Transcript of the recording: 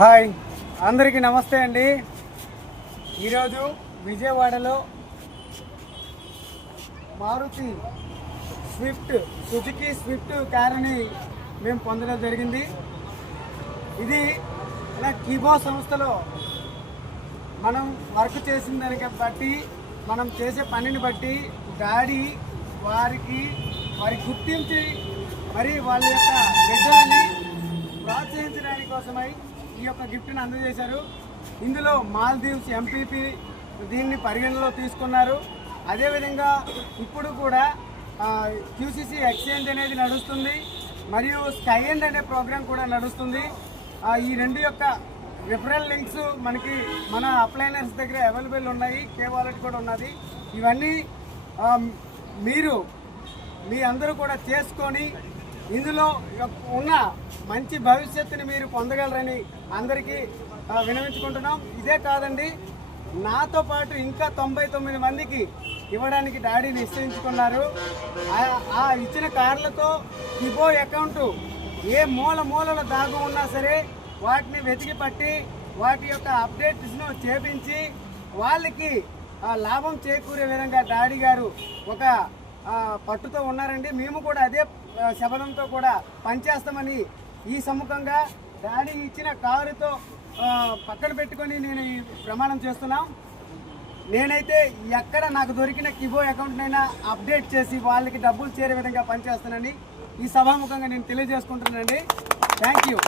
Hi అందరికీ నమస్తే అండి. ఈరోజు విజయవాడలో మారుతి సుజుకి స్విఫ్ట్ కారుని మేము పొందడం జరిగింది. ఇది కీబో సంస్థలో మనం వర్క్ చేసిన దానికి బట్టి, మనం చేసే పనిని బట్టి డాడీ వారి గుర్తించి మరి వాళ్ళ యొక్క బిడ్డలని ప్రోత్సహించడానికి కోసమై ఈ యొక్క గిఫ్ట్ని అందజేశారు. ఇందులో మాల్దీవ్స్ ఎంపీపీ దీన్ని పరిగణలో తీసుకున్నారు. అదేవిధంగా ఇప్పుడు కూడా QCC ఎక్స్చేంజ్ అనేది నడుస్తుంది, మరియు స్కై ఎండ్ అనే ప్రోగ్రాం కూడా నడుస్తుంది. ఈ రెండు యొక్క రిఫరల్ లింక్స్ మనకి మన అప్లైనర్స్ దగ్గర అవైలబుల్ ఉన్నాయి. K-Wallet కూడా ఉన్నది. ఇవన్నీ మీ అందరూ కూడా చేసుకొని ఇందులో ఉన్న మంచి భవిష్యత్తుని మీరు పొందగలరని అందరికీ వినవించుకుంటున్నాం. ఇదే కాదండి, నాతో పాటు ఇంకా 99 మందికి ఇవ్వడానికి డాడీ నిశ్చయించుకున్నారు. ఆ ఇచ్చిన కార్లతో కిబో అకౌంట్ ఏ మూలలో దాగు ఉన్నా సరే వాటిని వెతికి పట్టి వాటి యొక్క అప్డేట్స్ను చేపించి వాళ్ళకి లాభం చేకూరే విధంగా డాడీ గారు ఒక పట్టుతో ఉన్నారండి. మేము కూడా అదే శబదంతో కూడా పనిచేస్తామని ఈ సముఖంగా డాడీ ఇచ్చిన కారుతో పక్కన పెట్టుకొని నేను ఈ ప్రమాణం చేస్తున్నాం. నేనైతే ఎక్కడ నాకు దొరికిన కిబో అకౌంట్నైనా అప్డేట్ చేసి వాళ్ళకి డబ్బులు చేరే విధంగా పనిచేస్తానని ఈ సభాముఖంగా నేను తెలియజేసుకుంటున్నానండి. Thank you.